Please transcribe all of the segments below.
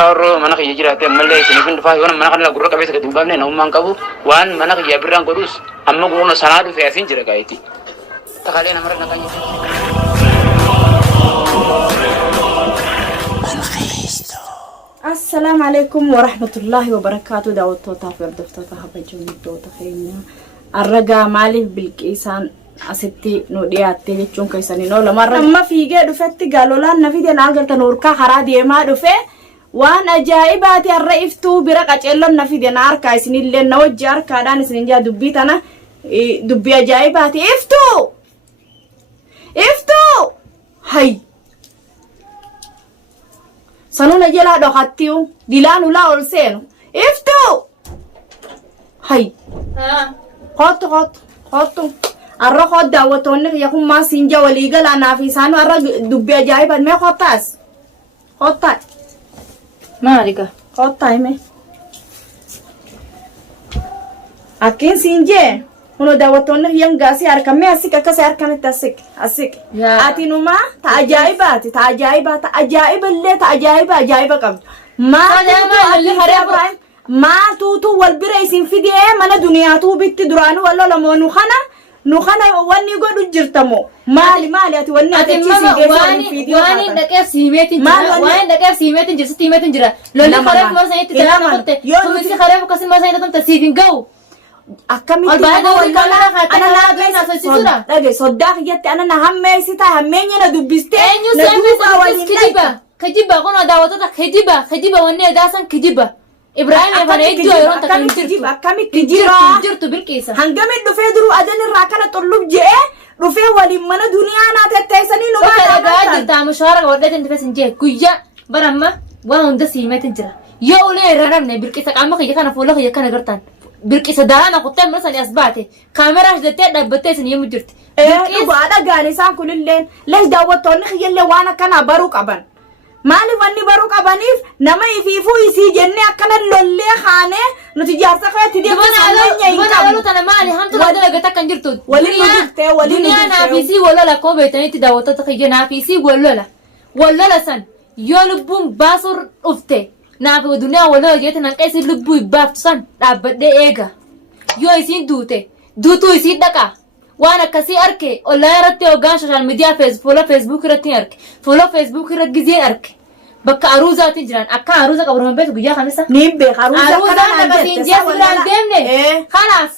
برا mana kaya jiraate ammallee isin dhufaa yoo mana kana gurra qabeessa gadi baafne namummaan qabu waan mana kaya birraan godhus amma gurra sanaa dhufe asin jira gaayiti takalee namarra naqanya السلام عليكم ورحمة الله وبركاته دعوتوتا فردفتوتا هبجوني دوتا خينا الرجاء مالي بالكيسان أستي نودياتي لتشون كيساني نولا مرة ما في جد فتي قالوا لنا نفيد ناقل تنوركا خرادي ما دفع وانا جايباتي الرئيفتو برقة إلا نفيد ناركا سنين اللي نوجي أركا دان سنين جا دبيت أنا دبي جايباتي افتو هاي سنونا جلا دخاتيو ديلانو لا أولسينو افتو هاي خطو الرا خد دعوتونك يكون ما سينجا وليجا لنا في سانو الرا دبي جايبات ما خطاس ما عليك خطاي مي أكين سينجا هنو دعوتونك يوم غاسي أركم ما أسيك أكاسي أركم تاسيك أسيك أتينو ما تعجايبات عجائب اللي عجائب كم ما اللي هرب ما تو والبريسين في دي ما الدنيا تو بيت درانو ولا لما نخنا واني قدو جرتمو مالي أتي واني واني دكيف سيمتين جرا ستيمتين جرا لولي خرب ما سنيت تلام قلت كمسي خرب وكسر ما سنيت تم تسيفين جو أكمل أنا لا بس صدق صدق جت أنا نهم سيتا همين أنا دبستي كجيبة كنا دعوتك كجيبة واني داسن كجيبة إبراهيم يفعل إيجو يرون تكلم أكمل كجيرة جرتو بالكيسة هنجمع دفع درو أدنى الراكنة طلب جاء دفع ولي من الدنيا أنا تتسني نوما أنا جرت مشوارك وديت أنت بس نجيه كويا برما وان دسي ما تنجرا يولي رنامني بالكيسة عمك يكنا فولك يكنا قرطان بالكيسة دارنا قطع مثلا أسبعته كاميرا جدتي دبتي سنيه مجرت بالكيسة هذا قاني سان كل الليل ليش دعوتوني خيال وانا كنا باروك أبان مالي واني باروك أبانيف نما يفيفو يسي جنة أكنا لولي خانة نتجارسا خيا تدي وانا قالوا تنا مالي هم تلا ده لقيتك كنجرتود دنيا نافيسي ولا لا كوبي تاني تدعوتك خيا نافيسي ولا لا سن يلبون باسور أفته نافي ودنيا ولا جيت نانكيس لبوي بافتسان لابد إيجا يو يسين دوتو يسين دكا وانا كسي أركي ولا يرتي أوغان سوشيال ميديا فيسبوك رتي أركي فيسبوك رتجزي أركي بك أروزة تجران أكا أروزة كبرهم بيت وجيا خمسة نيبي أروزة كنا بسينجيا سلام دمنه خلاص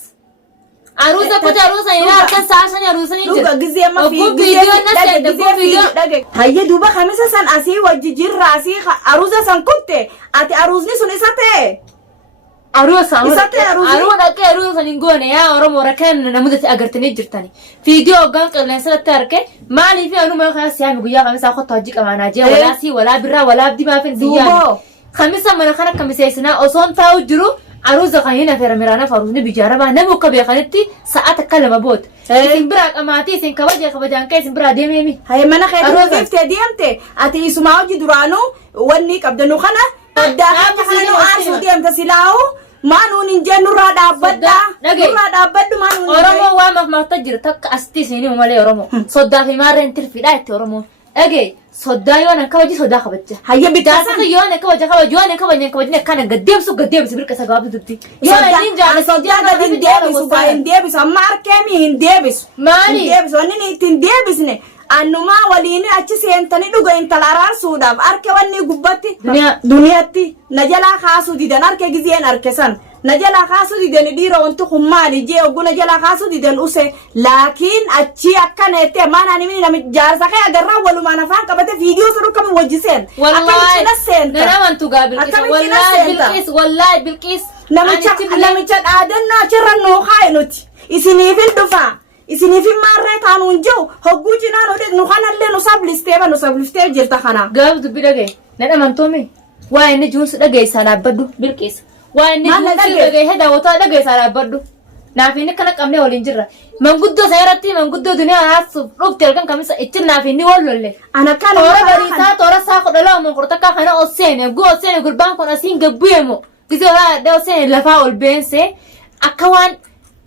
أروزة كنت أروزة يلا كان ساشني أروزة نيجي دوبا جزية ما في فيديو نسيت دبوا فيديو هيا دوبا خمسة سن أسي وجيجير راسي أروزة سن كنت أتي أروزني سنساتي أروزة أروزة نقول يا أورم وركان نموذج أجرتني جرتني فيديو قام قبل سنة تركه ما لي في أنو ما خلاص يعني بقول يا خمسة أخذ تاجيك أمانة جا ولا سي ولا برا ولا بدي ما في زيان خمسة من خنا خمسة سنة أصلا فاوجرو أروزة خلينا في رميرانا فاروزني بجاربة نمو كبي خلتي ساعات أتكلم أبوت سنبرا أماتي سنكواجه كواجه كي سنبرا ديمي هاي ما نخير أروزة تديمتي أتي يسمعوا جدرانو ونيك أبدنو خنا داخل خلينو أرسو ديمت سلاو ما نون جن راد أبدا ما نون أورمو وامك ما تجر تك أستيسيني ومالي أورمو صدا في مارن ترفيدات أورمو أجي صدا يوانا كواجي صدا خبجة هيا بتاسا يوانا كواجي كان قديم سبيرك سجاب دبتي يوانا نينجا صدا قديم ديبس أما أركمي هنديبس مالي ديبس ونني تنديبسني أنو ما وليني أشي سنتني دوغا إنت الأرار سوداب أركي واني قبتي دنياتي نجلا خاصو ديدن أركي جزيان أركسان نجلا خاصو ديدن ديرا وانتو خمالي جي أقول نجلا خاصو ديدن أسي لكن أشي أكا نيتي ما ناني نامي جارسا خي أقرر ولو ما نفان كبتا فيديو سرو كم وجسين والله نانا وانتو قابل والله بالكيس نامي چاد آدن ناچرن نوخاي نوتي إسيني في الدفاع إسني في مرة تانون جو هجوجنا نودك نخانا اللي نصاب لستيبا جلتا خنا قابل دبي نانا من تومي وين جونس دقي سالا بدو بالكيس وين جونس دقي هدا وطا دقي سالا بدو نافيني كنا كمني ولين جرا من قدو سيرتي من قدو دنيا ناس روب تلقن كمسا اتل نافيني ولولي أنا كان تورا بريسا تورا ساخد لا من قرطكا خنا أوسيني قربان كون أسين قبويمو كذا لا ده أوسيني لفاول بينسي أكوان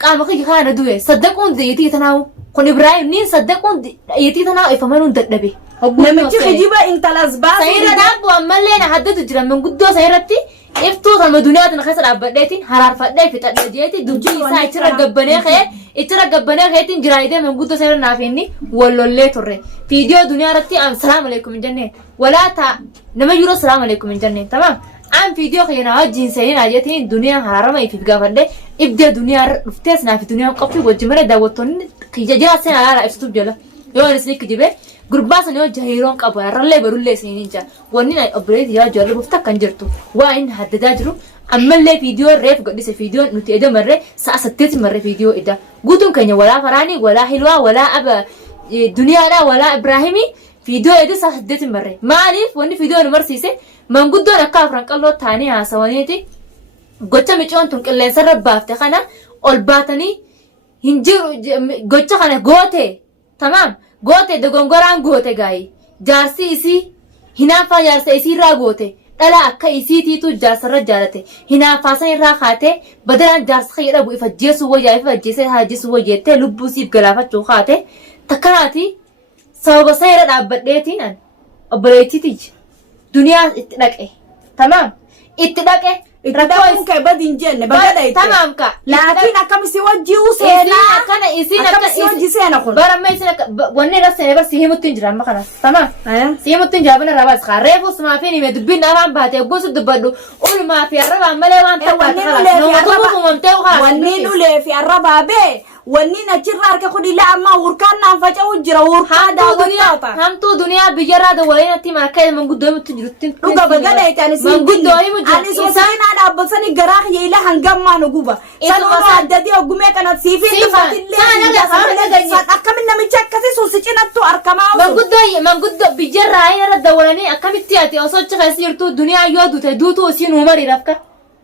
قام خي خانة دوي صدقون دي يتي تناو كون إبراهيم نين صدقون دي يتي تناو إفهمون دبي namichi hijiba intalas baasuu sayira daabbu ammallee na haddatu jira manguddoo sayirratti iftuu kan duniyaatan keessa dhaabbadheetiin haraarfadhee fixadhe jeeti dubbii isaa ichira gabbanee keetiin jiraayidee manguddoo sayira naaf inni wallollee turre viidiyoo duniyaa irratti salaamu alaikum hin jenneen walaa taa nama yeroo salaamu alaikum hin jenneen tamam an viidiyoo keenya wajjin seenaa jeetiin duniyaa haraarama ifiif gaafadhe ibdee duniyaa irra dhuftees naaf duniyaa qophii wajjin malee daawwattoonni kiyya jira seenaa laalaa ibsutuuf jala yoo anis ni kijibee gurbaasan yoo jahiiroon qabu yarrallee barullee isiniin jaa wanni na obboleetii yaa jaallu bufta kan jirtu waa inni haddadaa jiru ammallee viidiyoo reef godhise viidiyoo nuti edoo marree sa'a 8 marree viidiyoo edda guutuun keenya walaa faraanii walaa hilwaa walaa aba duniyaadhaa walaa ibraahimii viidiyoo edda sa'a 8 marree maaliif wanni viidiyoo nu marsiise manguddoon akka afran qalloo taanii haasawaniiti gocha micoon tun qilleensarra baafte kana ol baatanii hin jiru gocha kana goote tamaam goote dogongoraan goote gaayi jaarsi isii hinaaffaa jaarsa isii irraa goote dhala akka isiitiitu jaarsarra jaalate hinaaffaasan irraa kaate badalaan jaarsa fayyadamu ifajjeessu wayyaa ifajjeesee haajjisu wayyeettee lubbuu siif galaafachuu kaate takkanaati sababa sayira dhaabbadheetiin an obboleettiiti duniyaa itti dhaqe tamaam itti dhaqe rakkoon kee badin jenne bagada ite tamam ka laakiin akkamisi wajji useena akkana isin akkamisi wajji seena kun baramma isin wanni rasene bas himutti jira amma kana tamam himutti jira bana rabas kharefu sma fi ni medubbin afan baate gosu dubbadu ulma fi araba male wan wanni nule fi araba be wanni na jirra arke kudi la amma urkan na faca ujira urka da duniya hamtu duniya bijara da walinati ma kai man guddo mutti jiruttin duga bagada ite ani man guddo himu ani so sana da basani garak yeela hangamma no guba sanu addadi ogume kana sifin fatille akamin namicha akkasi susicinattu arkama man guddo bijara ayra da walani akamitti ati osocha kasi jirtu duniya yoo dute dutu sin umari rafka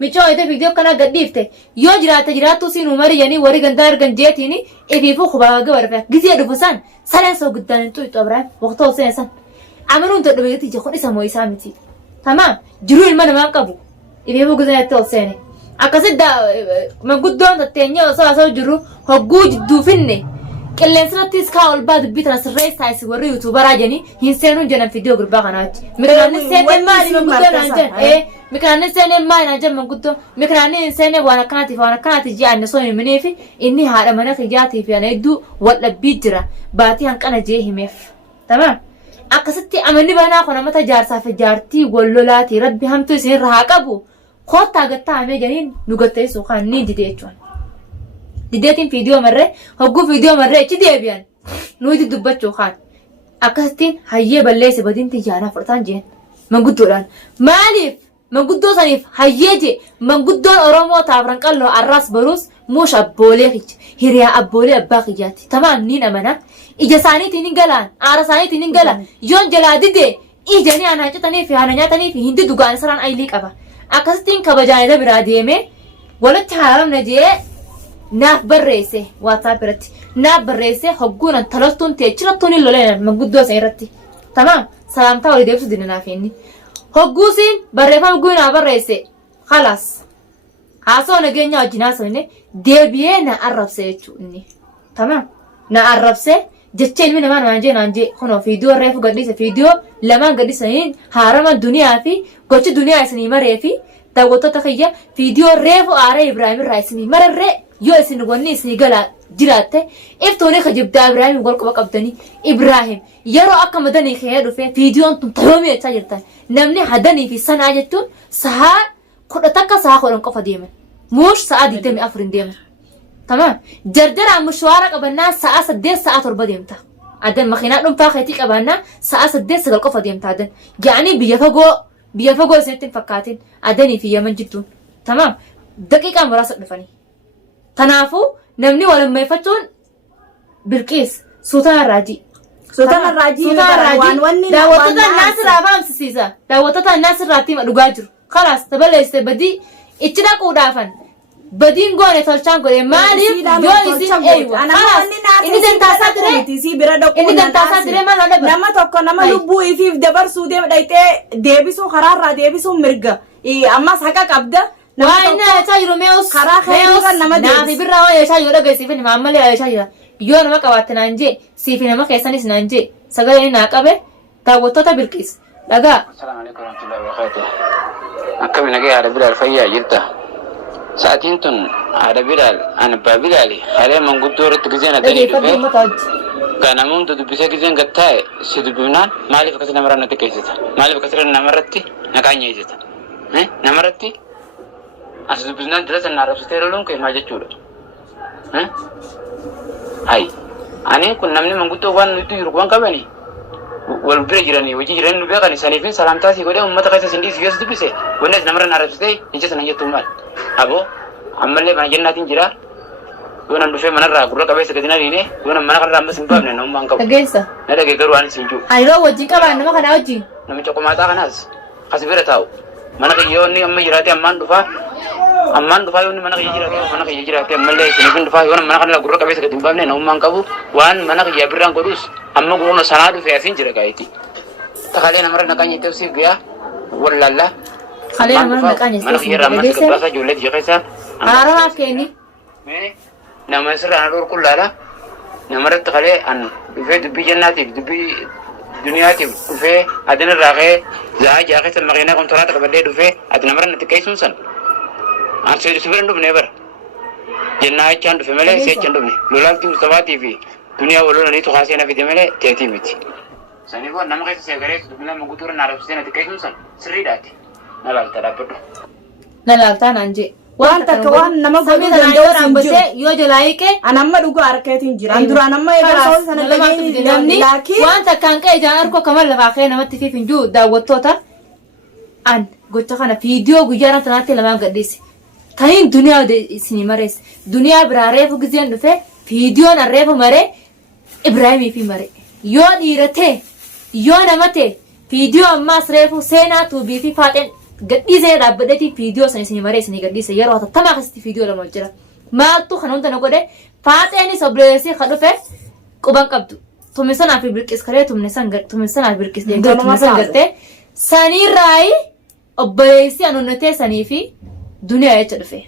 michoo ite video kana gadifte yoo jiraatu sin umari yani wari ganda argan jetini ififu khubaga warfa gizi dufusan salen so guddan tu tabra waqto sensan amanun to dubeti je khodi samo isamiti tamam jiru ilma ma qabu ififu guddan to sene akasidda man guddon tatenya so jiru hoggu dufinne qillensratis ka ol bad bitra sirray saysi wari youtubera jeni hinsenu jena video gurba kanach mikran sene mali man guddon anje mikran sene mali anje man guddon mikran sene wana kanati ji anne so minefi inni hada mana khijati fi anaidu wala bijra bati hanqana je himef tamam akasitti amani bana khona mata jarsa fi jarti gollolati rabbi hamtu sin raha qabu khota gatta ame janin nugatte so khanni didechwan dideetiin viidiyoo marree hogguu viidiyoo marree ichi deebi'an nuti dubbachuu kaan akkasitiin hayyee balleesse badinti jaanaa fudhataan jeen manguddoodhaan maaliif manguddoo saniif hayyee jee manguddoon oromoo taafran qalloo arraas baruus muush abboolee kiyya hiriyaa abboolee abbaa kiyyaatti tamaan niin amana ija isaaniitiin hin galaan aara isaaniitiin hin gala yoon jalaa didee ijanii ana hacatanii fi ana nyaatanii fi hindi dhugaan saraan aylii qaba akkasitiin kabajaanita biraa deemee walitti haaramna jee naaf barreesse WhatsApp irratti naaf barreesse hogguunan talaftuun teechirrattuun hin loleen manguddoo isa irratti tamam salaamtaa walii deebisuu dinanaaf inni hogguusiin barreeffama guunaa barreesse khalaas haasoo nageenya wajjin haasofne deebi'ee na arrabse jechuu inni tamam na arrabse jecha ilmi namaa naan jee kunoo viidiyoo reefu gadhiise viidiyoo lamaan gadhiisaniin haarama duniyaa fi gochi duniyaa isinii maree fi daawwattoota kiyya viidiyoo reefu aaree Ibraahim irraa isinii mararree yoo isin wanni isin gala jiraatte iftooni khajibda Ibraahim wal quba qabdani Ibraahim yeroo akka madanii khee dhufe viidiyoon tun tayoomi jechaa jirtan namni hadanii fi sanaa jettuun sa'a 10 takka sa'a 10 qofa deeman muush sa'a 24 deeman tamam jarjara mushwara qabannaa sa'a 8 sa'a 7 deemta adan makiinaa dhuunfaa keetii qabannaa sa'a 8 9 qofa deemta adan yaani biyya fagoo isinitti fakkaatin adanii fi yaman jidduun tamam daqiiqaa muraasa dhufanii tanaafu namni walummeeffachuun bilqiis sultaan raajii waan wanni daawwattoota naasirraa faamsisiisa daawwattoota naasirraatti dhugaa jiru khalaas tabaleessite badii ichi dhaquudhaafan badiin goone tolchaan godhe maaliif yoo isin eeywa inni dantaasaa dire maal odha nama tokko nama lubbuu ifiif dabarsuu dhayxee deebisuu karaarraa deebisuu mirga ammas haqa qabda Wayna acha jiru meus nama naafi birraa waan acha yoo dhageessifin maammalee acha jira yoo nama qabaate naan jee siifi nama keessanis naan jee sagalee naa qabe daawwattoota Bilqiis dhagaa. Assalamu alaikum warahmatullahi wabarakatuh. Akkami nagee haadha Bilaal fayyaa jirta. Sa'aatiin tun haadha Bilaal an abbaa Bilaali haala manguddoo irratti gizeen addanii dhufee ganamuun dubbisee gizeen gattaa'e si dubbifnaan maaliif akkas namarraa natti qeessita? Maaliif akkas namarratti naqaanya ijjita? Namarratti as dubbisnaan dira san arrabsitee loluun kee maal jechuudha? Hai ani kun namni manguddoo waan nuti jiru waan qabani wal bira jiranii hojii jiranii nu beekani saniifin salaamtaa si godhee uummata keessa sindii si dubbise wanni namarraa arrabsitee ija sana jettu maal? Aboo ammallee mana jennaatiin jira. Yoona dhufee manarraa gurra qabeessa gadi nariine yoona mana kanarraa ammas hin baafne namummaan qabu. Dhageessa. Na dhagee garuu waan isin jiru. Hariiroo wajjin qabaan nama kanaa wajjin. Namicha qomaaxaa kanaas as bira taa'u. Mana kiyyoonni amma jiraatee ammaan dhufaa yoonni mana kiyya jiraatee ammallee isiniifin dhufaa yoona mana kanarraa gurra qabeessa gadi hin baafne namummaan qabu waan mana kiyyaa birraan godhus amma gurra sanaa dhufee asiin jira gaa'eeti. Takalee namarra naqaan jettee siif gayaa wallaallaa. Kalee namarra naqaan jettee siif gayaa. Dhageessa. Ijoollee tiyya keessaa. Araaraaf kenni. Nama sirraa na dhorkuun laala namarratti kalee an dhufee dubbii jannaatiif dubbii duniyaatiif dhufee adinirraa ka'ee zaa'aa ja'a keessa makiinaa kontoraata qabadhee dhufee ati namarra natti qeessuun san an si bira hin dhufne bara jennaa jechaan dhufe malee seechaan dhufne lolaaltii Mustafaatii fi duniyaa wal lolaniitu kaasee na fide malee teetii miti. Saniifoo nama keessa seegaree dubbinaa manguutuura na arrabsitee natti qeessuun san sirriidhaati na laalta dhaabbadhu. Na laaltaa naan jee. Waan takka waan nama godhuu danda'u hin jiru. Yoo jalaa hiikee an amma dhugaa harkeetiin jira. An duraan amma eegaa sool sana dhageenyi namni waan takkaan qe'ee jaan harkoo kamal lafaa ka'ee namatti fiif hin jiru daawwattoota an gocha kana viidiyoo guyyaa irratti naatti lamaan gadhiise. Kaniin duniyaa isinii mareesse. Duniyaa biraa reefu gizeen dhufe viidiyoon arreefu maree Ibraahimii fi maree. Yoo dhiiratee yoo namatee viidiyoo ammaas reefu seenaa tuubii fi faaxeen gadhiisee dhaabbadheetii viidiyoo sana isinii maree isinii gadhiise yeroo hatattamaa keessatti viidiyoo lama jira. Maaltu kan hunda na godhe faaxeenis obboleessii kan dhufe quban qabdu. Tumni sanaa fi Bilqiis karee tumni sanaa fi Bilqiis deeggaruu tumni san gartee saniirraayi obboleessii anuunnatee sanii fi duniyaa jecha dhufe.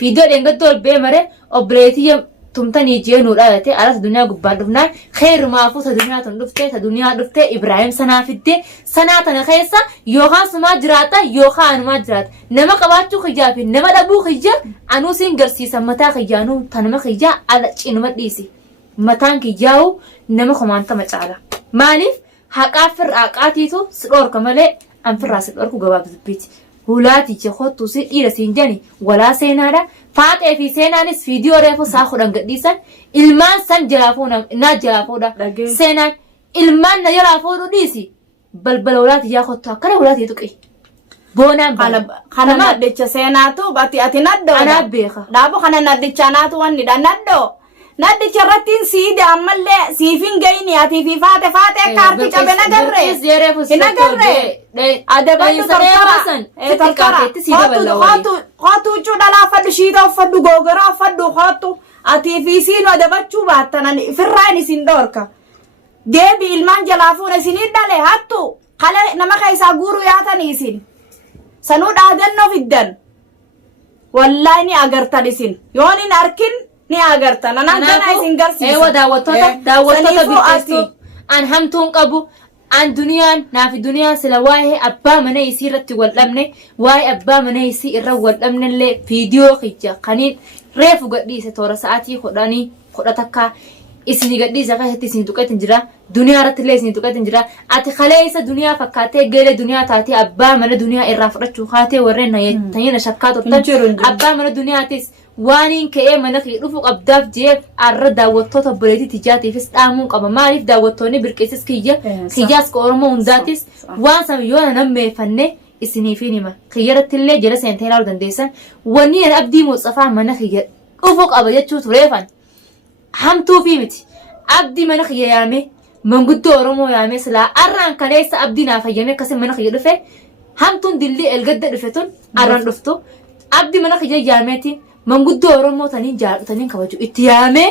Viidiyoo dheengaddoo ol bee maree obboleettii tumtanii jeenuu dhalatee alas duniyaa gubbaan dhufnaan xeerumaafuu ta duniyaa tun dhuftee ta duniyaa dhuftee Ibraahim sanaa fiddee sanaa tana keessa yookaan sumaa jiraata yookaan anumaa jiraata nama qabaachuu kiyyaa fi nama dhabuu kiyya anuu siin garsiisa mataa kiyyaanuu ta nama kiyyaa ala cinuma dhiisi mataan kiyyaa'u nama komaantama caala maaliif haqaa firraa qaatiitu si dhoorka malee an firraa si dhoorku gabaabdubbiiti hulaaticha kottuu si dhiira siin jani walaa seenaadha. Faaxee fi seenaanis viidiyoo reefu saa kudhan gadhiisan ilmaan san jalaafuudha seenaan ilmaan na jalaafuudhu dhiisi balbala walaati yaa kottu akkana walaati tuqe boonaan kana naddicha seenaatu ati naddoo anaa beeka dhaabu kana naddicha naatu wannidha naddoo naddicha irrattiin siide ammallee siifin gayni ati fi faate kaarti cabe nagarree hin agarree adabaddu tortora Khatu chuda la faddu shita faddu gogora faddu khatu ati fi sino adabachuu baatanan firraani sin dorka deebi ilmaan jalaafuun isinii dhale hattu kale nama keessaa guuruu yaatan isin sanuu dhaadannoo fiddan wallahi ni agartan isin yoon hin arkin ni agartan anaan kana isin garsiisa eewa daawwattoota Bilqiistii an hamtuun qabu an duniyaan naafi duniyaan sila waa'ee abbaa mana isii irratti wal dhabne waa'ee abbaa mana isii irra wal dhabnellee viidiyoo kiyya kaniin reefu gadhiise toora sa'aatii kudha takkaa isinii gadhiisa keessatti isinii tuqeetiin jira duniyaa irratti illee isinii tuqeetiin jira ati kalee isa duniyaa fakkaatee geelee duniyaa taatee abbaa mana duniyaa irraa fudhachuu kaatee warreen tanyina shakkaa turtan abbaa mana duniyaatis waaniin ka'ee mana kee dhufu qabdaaf jeef arra daawwattoota obboleettii tijaatiifis dhaamuun qaba maaliif daawwattoonni Bilqiisis kiyyaas ka Oromoo hundaatis waan sana yoo nammeeffanne isiniifin hima kiyyarratti illee jala seentee ilaaluu dandeessan wanni abdii Mutsafaa mana kiyya dhufu qaba jechuu tureefan hamtuu fi miti abdii mana kiyya yaame manguddoo Oromoo yaame silaa arraan kaleessa abdii naa fayyame akkasii mana kiyya dhufe hamtuun dillee elgadda dhufe tun arraan dhuftu abdii mana kiyya yaameetiin manguddoo Oromoo taniin jaalataniin kabaju itti yaame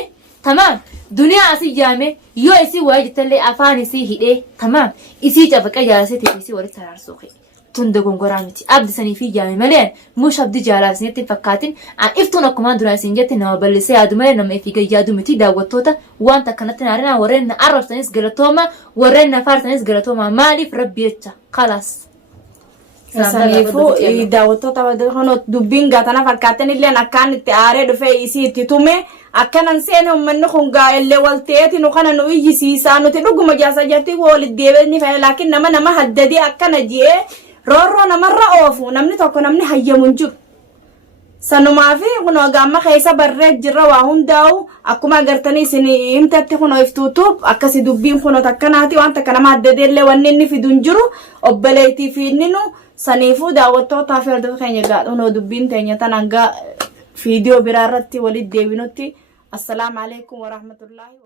tamam duniyaa asii yaame yoo isii waa'ee jettallee afaan isii hidhee tamam isii cafaqee jaalasee isii walitti araarsuu kee tunda gongoramiti abdi sani fi jaami malen mush abdi jalaaf sinitti fakkaatin an iftun akkuma duraan sin jetti nama ballisee yaadu malee nama ifi gayyaadu miti daawwattoota wanta kanatti naarina warreen na arrabsanis galatooma warreen na faarsanis galatooma maaliif rabbi jecha khalaas saniifu daawwattoota hono dubbiin gaatana fakkaatan illee akkaan itti aaree dhufee isii itti tume akkanan seene ummanni kun gaa'ellee walteeti nu kana nu iyyisiisaa nuti dhuguma jaasa jatti walitti deebiin fayyada laakiin nama haddadee akkana ji'ee roorroo namarra oofu namni tokko namni hayyamuun jiru. Sanumaafi kunoo gaamma keessa barree jirra waa hundaa'u akkuma agartanii isin himtatti kunoo iftuutuuf akkasi dubbiin kunoo takkanaati waan takka nama addadeellee wanni inni fiduun jiru obboleettii fi inni nu saniifuu daawwattootaaf hordofuu keenya gaadha kunoo dubbiin teenya tan hanga fiidiyoo biraarratti walitti deebinutti. Assalaamu alaikum warahmatullahi.